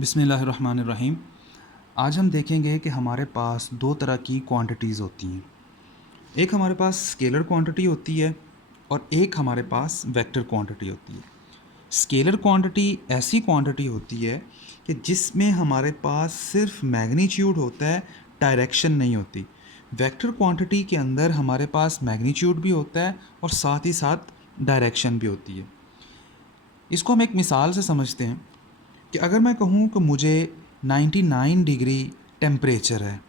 बिस्मिल्लाहिर्रहमानिर्रहीम। आज हम देखेंगे कि हमारे पास दो तरह की क्वांटिटीज़ होती हैं। एक हमारे पास स्केलर क्वांटिटी होती है और एक हमारे पास वेक्टर क्वांटिटी होती है। स्केलर क्वांटिटी ऐसी क्वांटिटी होती है कि जिसमें हमारे पास सिर्फ मैग्नीट्यूड होता है, डायरेक्शन नहीं होती। वेक्टर क्वांटिटी के अंदर हमारे पास मैग्नीट्यूड भी होता है और साथ ही साथ डायरेक्शन भी होती है। इसको हम एक मिसाल से समझते हैं कि अगर मैं कहूँ कि मुझे 99 डिग्री टेम्परेचर है,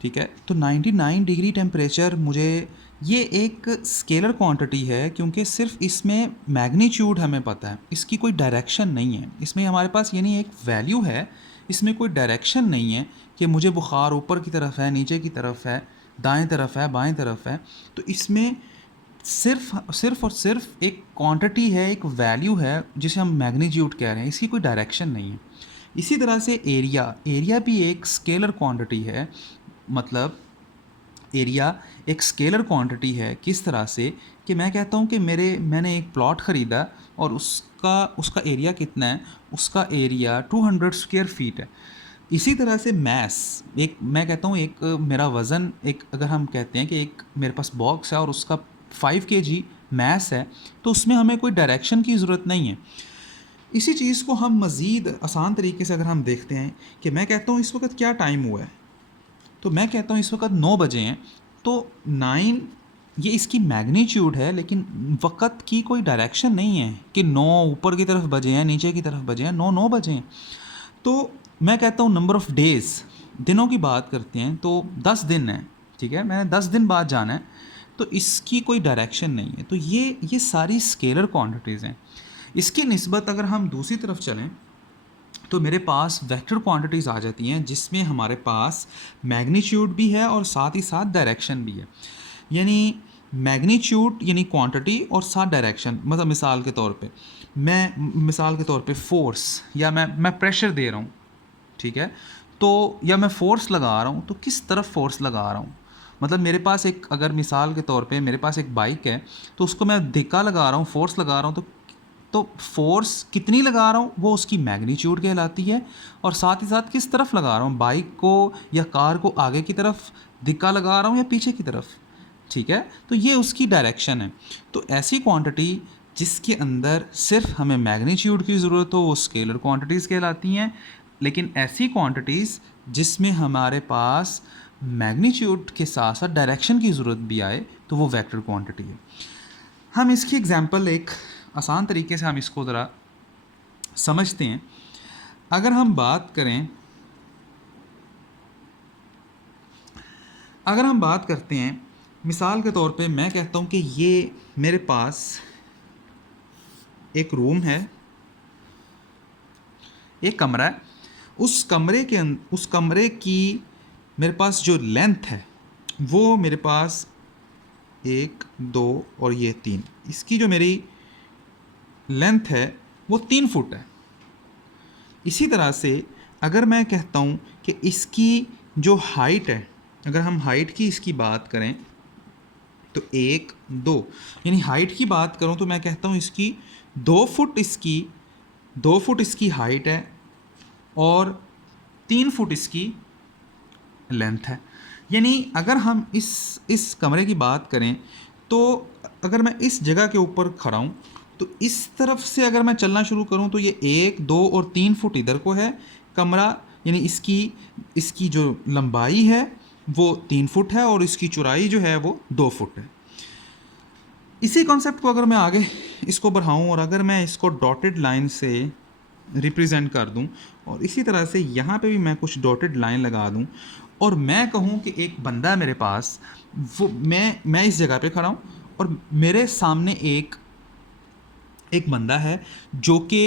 ठीक है, तो 99 डिग्री टेम्परेचर मुझे, ये एक स्केलर क्वांटिटी है क्योंकि सिर्फ इसमें मैग्नीट्यूड हमें पता है, इसकी कोई डायरेक्शन नहीं है। इसमें हमारे पास यानी एक वैल्यू है, इसमें कोई डायरेक्शन नहीं है कि मुझे बुखार ऊपर की तरफ है, नीचे की तरफ है, दाएं तरफ है, बाएं तरफ है। तो इसमें सिर्फ और सिर्फ एक क्वांटिटी है, एक वैल्यू है जिसे हम मैग्नीट्यूड कह रहे हैं, इसकी कोई डायरेक्शन नहीं है। इसी तरह से एरिया भी एक स्केलर क्वांटिटी है। मतलब एरिया एक स्केलर क्वांटिटी है किस तरह से कि मैं कहता हूँ कि मैंने एक प्लॉट ख़रीदा और उसका उसका एरिया कितना है, उसका एरिया 200 स्क्वायर फीट है। इसी तरह से मैस, एक मैं कहता हूँ एक मेरा वज़न, एक अगर हम कहते हैं कि एक मेरे पास बॉक्स है और उसका 5 kg मैस है, तो उसमें हमें कोई डायरेक्शन की ज़रूरत नहीं है। इसी चीज़ को हम मज़ीद आसान तरीके से अगर हम देखते हैं कि मैं कहता हूँ इस वक्त क्या टाइम हुआ है, तो मैं कहता हूँ इस वक्त 9 बजे हैं। तो 9 ये इसकी मैग्नीट्यूड है, लेकिन वक़्त की कोई डायरेक्शन नहीं है कि 9 ऊपर की तरफ बजे हैं, नीचे की तरफ बजे हैं, 9 बजे हैं। तो मैं कहता हूँ नंबर ऑफ़ डेज़, दिनों की बात करते हैं तो 10 दिन है, ठीक है, मैंने 10 दिन बाद जाना है, तो इसकी कोई डायरेक्शन नहीं है। तो ये सारी स्केलर क्वांटिटीज़ हैं। इसकी निस्बत अगर हम दूसरी तरफ चलें तो मेरे पास वेक्टर क्वांटिटीज़ आ जाती हैं जिसमें हमारे पास मैग्नीट्यूड भी है और साथ ही साथ डायरेक्शन भी है। यानी मैग्नीट्यूड यानी क्वांटिटी और साथ डायरेक्शन। मतलब मिसाल के तौर पे फोर्स, या मैं प्रेशर दे रहा हूँ, ठीक है, तो या मैं फ़ोर्स लगा रहा हूँ, तो किस तरफ फ़ोर्स लगा रहा हूँ। मतलब मेरे पास एक, अगर मिसाल के तौर पे मेरे पास एक बाइक है, तो उसको मैं धक्का लगा रहा हूँ, फ़ोर्स लगा रहा हूँ, तो फ़ोर्स कितनी लगा रहा हूँ वो उसकी मैग्नीट्यूड कहलाती है। और साथ ही साथ किस तरफ लगा रहा हूँ, बाइक को या कार को आगे की तरफ धक्का लगा रहा हूँ या पीछे की तरफ, ठीक है, तो ये उसकी डायरेक्शन है। तो ऐसी क्वांटिटी जिसके अंदर सिर्फ हमें मैग्नीट्यूड की ज़रूरत हो वो स्केलर क्वांटिटीज़ कहलाती हैं। लेकिन ऐसी क्वांटिटीज़ जिसमें हमारे पास मैग्नीट्यूड के साथ साथ डायरेक्शन की ज़रूरत भी आए तो वो वेक्टर क्वांटिटी है। हम इसकी एग्जांपल एक आसान तरीके से हम इसको ज़रा समझते हैं। अगर हम बात करते हैं, मिसाल के तौर पे मैं कहता हूँ कि ये मेरे पास एक रूम है, एक कमरा है। उस कमरे की मेरे पास जो लेंथ है वो मेरे पास 1 2 और ये 3, इसकी जो मेरी लेंथ है वो 3 फुट है। इसी तरह से अगर मैं कहता हूँ कि इसकी जो हाइट है, अगर हम हाइट की इसकी बात करें तो 1 2, यानी हाइट की बात करूँ तो मैं कहता हूँ इसकी 2 फुट इसकी हाइट है और 3 फुट इसकी लेंथ है। यानी अगर हम इस कमरे की बात करें तो अगर मैं इस जगह के ऊपर खड़ा हूँ तो इस तरफ से अगर मैं चलना शुरू करूँ तो ये 1 2 और 3 फुट इधर को है कमरा, यानी इसकी जो लंबाई है वो 3 फुट है और इसकी चौड़ाई जो है वो 2 फुट है। इसी कॉन्सेप्ट को अगर मैं आगे इसको बढ़ाऊँ और अगर मैं इसको डॉटेड लाइन से रिप्रेजेंट कर दूं और इसी तरह से यहाँ पे भी मैं कुछ डॉटेड लाइन लगा दूं और मैं कहूँ कि एक बंदा है मेरे पास, वो मैं इस जगह पे खड़ा हूँ और मेरे सामने एक बंदा है जो कि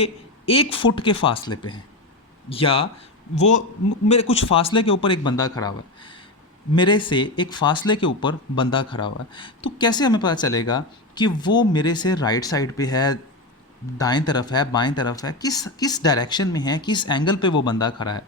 1 फुट के फासले पे है, या वो मेरे कुछ फासले के ऊपर एक बंदा खड़ा हुआ है, मेरे से एक फासले के ऊपर बंदा खड़ा हुआ है। तो कैसे हमें पता चलेगा कि वो मेरे से राइट साइड पे है, दाएं तरफ है, बाएं तरफ है, किस डायरेक्शन में है, किस एंगल पे वो बंदा खड़ा है।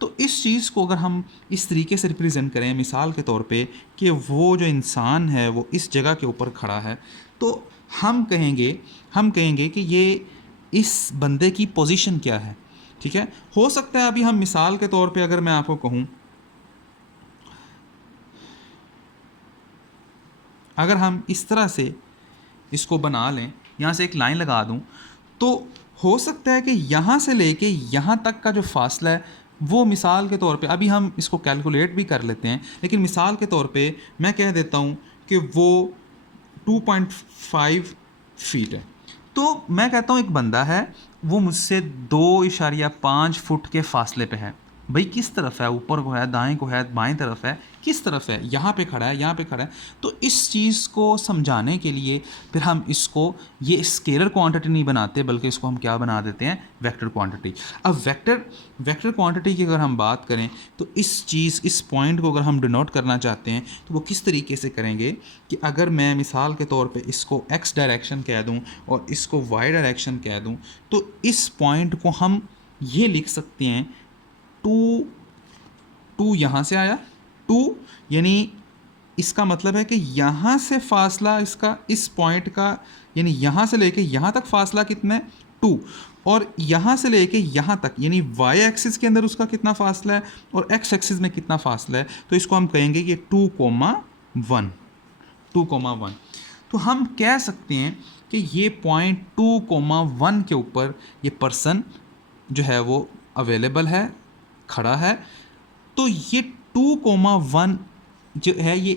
तो इस चीज़ को अगर हम इस तरीके से रिप्रेजेंट करें मिसाल के तौर पे कि वो जो इंसान है वो इस जगह के ऊपर खड़ा है, तो हम कहेंगे कि ये इस बंदे की पोजीशन क्या है, ठीक है। हो सकता है अभी हम मिसाल के तौर पे अगर मैं आपको कहूँ, अगर हम इस तरह से इसको बना लें, यहाँ से एक लाइन लगा दूँ, तो हो सकता है कि यहाँ से लेके यहाँ तक का जो फासला है वो मिसाल के तौर पे, अभी हम इसको कैलकुलेट भी कर लेते हैं, लेकिन मिसाल के तौर पे मैं कह देता हूँ कि वो 2.5 फीट है। तो मैं कहता हूँ एक बंदा है, वो मुझसे 2.5 फुट के फासले पे है। भाई किस तरफ है, ऊपर को है, दाएं को है, बाएं तरफ है, किस तरफ है, यहाँ पे खड़ा है, यहाँ पे खड़ा है। तो इस चीज़ को समझाने के लिए फिर हम इसको ये स्केलर क्वांटिटी नहीं बनाते, बल्कि इसको हम क्या बना देते हैं, वेक्टर क्वांटिटी। अब वेक्टर क्वांटिटी की अगर हम बात करें तो इस पॉइंट को अगर हम डिनोट करना चाहते हैं तो वो किस तरीके से करेंगे कि अगर मैं मिसाल के तौर पे इसको x डायरेक्शन कह दूं और इसको y डायरेक्शन कह दूं, तो इस पॉइंट को हम ये लिख सकते हैं 2 यहाँ से आया 2, यानी इसका मतलब है कि यहाँ से फासला इसका इस पॉइंट का, यानी यहाँ से लेके यहाँ तक फासला कितना है 2, और यहाँ से लेके यहाँ तक यानी y एक्सिस के अंदर उसका कितना फासला है और x एक्सिस में कितना फासला है, तो इसको हम कहेंगे कि 2,1 तो हम कह सकते हैं कि ये पॉइंट 2,1 के ऊपर ये पर्सन जो है वो अवेलेबल है, खड़ा है। तो ये 2,1 जो है ये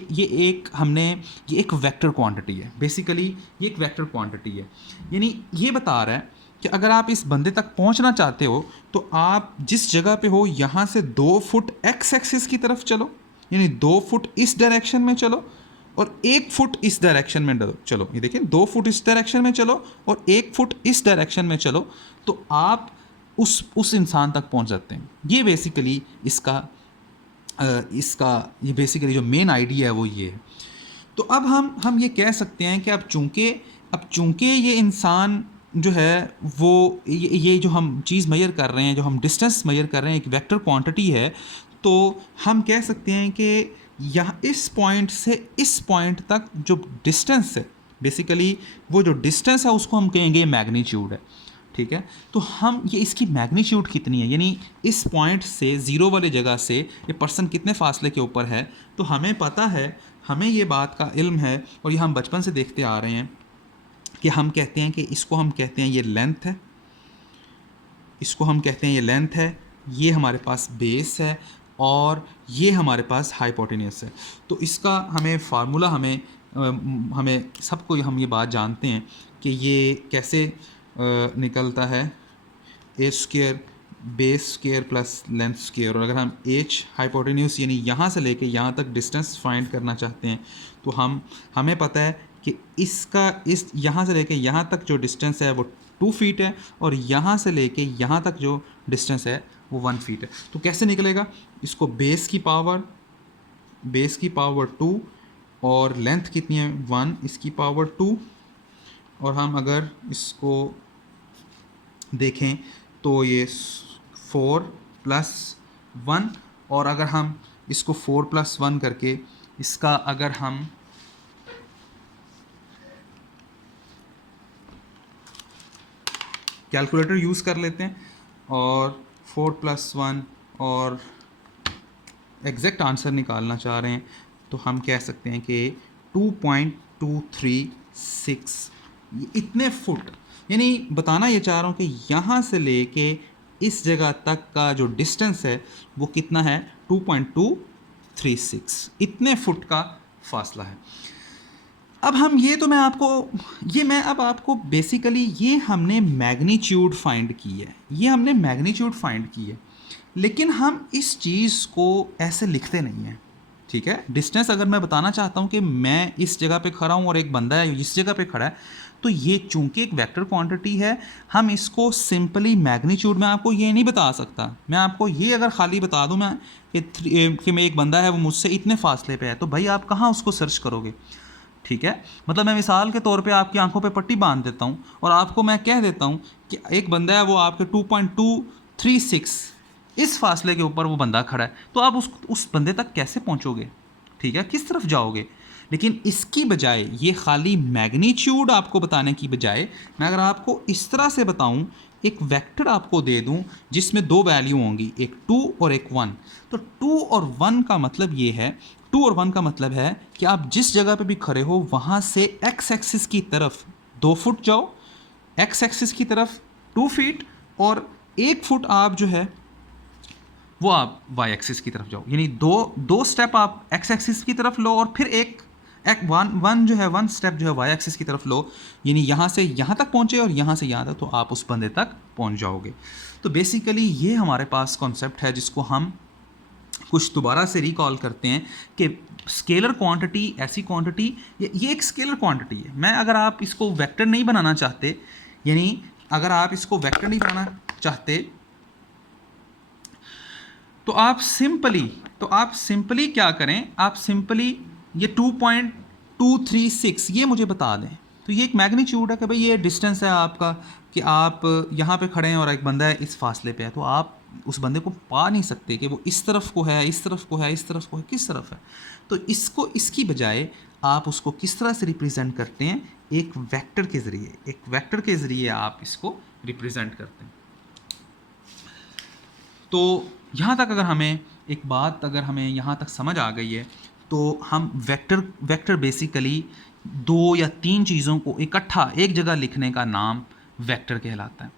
एक वेक्टर क्वांटिटी है। बेसिकली ये एक वेक्टर क्वांटिटी है, यानी ये बता रहा है कि अगर आप इस बंदे तक पहुंचना चाहते हो तो आप जिस जगह पे हो यहाँ से 2 फुट एक्स एक्सिस की तरफ चलो, यानी 2 फुट इस डायरेक्शन में चलो और 1 फुट इस डायरेक्शन में चलो। ये देखिए 2 फुट इस डायरेक्शन में चलो और 1 फुट इस डायरेक्शन में चलो, तो आप उस इंसान तक पहुंच जाते हैं। ये बेसिकली ये बेसिकली जो मेन आइडिया है वो ये है। तो अब हम ये कह सकते हैं कि अब चूंकि ये इंसान जो है वो ये जो हम चीज़ मेजर कर रहे हैं, जो हम डिस्टेंस मेजर कर रहे हैं, एक वेक्टर क्वांटिटी है, तो हम कह सकते हैं कि यहाँ इस पॉइंट से इस पॉइंट तक जो डिस्टेंस है, बेसिकली वो जो डिस्टेंस है उसको हम कहेंगे मैग्नीट्यूड है। ठीक है, तो हम ये इसकी मैग्नीट्यूड कितनी है, यानी इस पॉइंट से ज़ीरो वाली जगह से ये पर्सन कितने फासले के ऊपर है, तो हमें पता है, हमें ये बात का इल्म है और ये हम बचपन से देखते आ रहे हैं कि हम कहते हैं कि इसको हम कहते हैं ये लेंथ है, इसको हम कहते हैं ये लेंथ है, ये हमारे पास बेस है और ये हमारे पास हाइपोटेन्यूस है। तो इसका हमें फार्मूला हमें सबको हम ये बात जानते हैं कि ये कैसे निकलता है, H square base square plus length square. और अगर हम एच हाइपोटेन्यूस यानी यहाँ से लेके यहाँ तक डिस्टेंस फाइंड करना चाहते हैं तो हमें पता है कि इस यहाँ से लेके यहाँ तक जो डिस्टेंस है वो 2 फीट है और यहाँ से लेके यहाँ तक जो डिस्टेंस है वो 1 फीट है। तो कैसे निकलेगा, इसको बेस की पावर 2 और लेंथ कितनी है 1, इसकी पावर 2, और हम अगर इसको देखें तो ये 4 + 1, और अगर हम इसको 4 + 1 करके इसका अगर हम कैलकुलेटर यूज़ कर लेते हैं और 4 + 1 और एग्जैक्ट आंसर निकालना चाह रहे हैं, तो हम कह सकते हैं कि 2.236 इतने फुट, यानी बताना ये चाह रहा हूँ कि यहाँ से लेके इस जगह तक का जो डिस्टेंस है वो कितना है 2.236, इतने फुट का फासला है। अब हम मैं अब आपको बेसिकली ये हमने मैग्नीट्यूड फाइंड की है, लेकिन हम इस चीज़ को ऐसे लिखते नहीं हैं। ठीक है, डिस्टेंस अगर मैं बताना चाहता हूँ कि मैं इस जगह पे खड़ा हूँ और एक बंदा है इस जगह पे खड़ा है, तो ये चूंकि एक वेक्टर क्वांटिटी है, हम इसको सिंपली मैग्नीट्यूड में आपको ये नहीं बता सकता। मैं आपको ये अगर खाली बता दूँ मैं कि मैं एक बंदा है वो मुझसे इतने फासले पे है, तो भाई आप कहाँ उसको सर्च करोगे। ठीक है, मतलब मैं मिसाल के तौर पे आपकी आंखों पे पट्टी बांध देता हूँ और आपको मैं कह देता हूँ कि एक बंदा है वो आपके 2.236 इस फासले के ऊपर वो बंदा खड़ा है, तो आप उस बंदे तक कैसे पहुँचोगे। ठीक है, किस तरफ जाओगे। लेकिन इसकी बजाय ये खाली मैग्नीट्यूड आपको बताने की बजाय मैं अगर आपको इस तरह से बताऊं एक वेक्टर आपको दे दूं जिसमें दो वैल्यू होंगी, एक 2 और एक 1, तो 2 और 1 का मतलब ये है, 2 और 1 का मतलब है कि आप जिस जगह पे भी खड़े हो वहाँ से एक्स एक्सिस की तरफ 2 फुट जाओ, एक्स एक्सिस की तरफ 2 फीट, और 1 फुट आप जो है वो आप वाई एक्सिस की तरफ जाओ, यानी दो स्टेप आप एक्स एक्सिस की तरफ लो और फिर एक वन जो है, वन स्टेप जो है वाई एक्सिस की तरफ लो, यानी यहाँ से यहाँ तक पहुँचे और यहाँ से यहाँ तक, तो आप उस बंदे तक पहुँच जाओगे। तो बेसिकली ये हमारे पास कॉन्सेप्ट है जिसको हम कुछ दोबारा से रिकॉल करते हैं कि स्केलर क्वांटिटी ऐसी क्वांटिटी, ये एक स्केलर क्वांटिटी है। मैं अगर आप इसको वेक्टर नहीं बनाना चाहते, यानी अगर आप इसको वेक्टर नहीं बनाना चाहते, तो आप सिंपली क्या करें, आप सिंपली ये 2.236 ये मुझे बता दें। तो ये एक मैग्नीट्यूड है कि भाई ये डिस्टेंस है आपका, कि आप यहाँ पे खड़े हैं और एक बंदा है इस फासले पे है, तो आप उस बंदे को पा नहीं सकते कि वो इस तरफ को है, इस तरफ को है, इस तरफ को है, किस तरफ है। तो इसको, इसकी बजाय आप उसको किस तरह से रिप्रेजेंट करते हैं, एक वेक्टर के ज़रिए, एक वेक्टर के ज़रिए आप इसको रिप्रेजेंट करते हैं। तो यहाँ तक अगर हमें यहाँ तक समझ आ गई है, तो हम वेक्टर बेसिकली 2 या 3 चीज़ों को इकट्ठा एक जगह लिखने का नाम वेक्टर कहलाता है।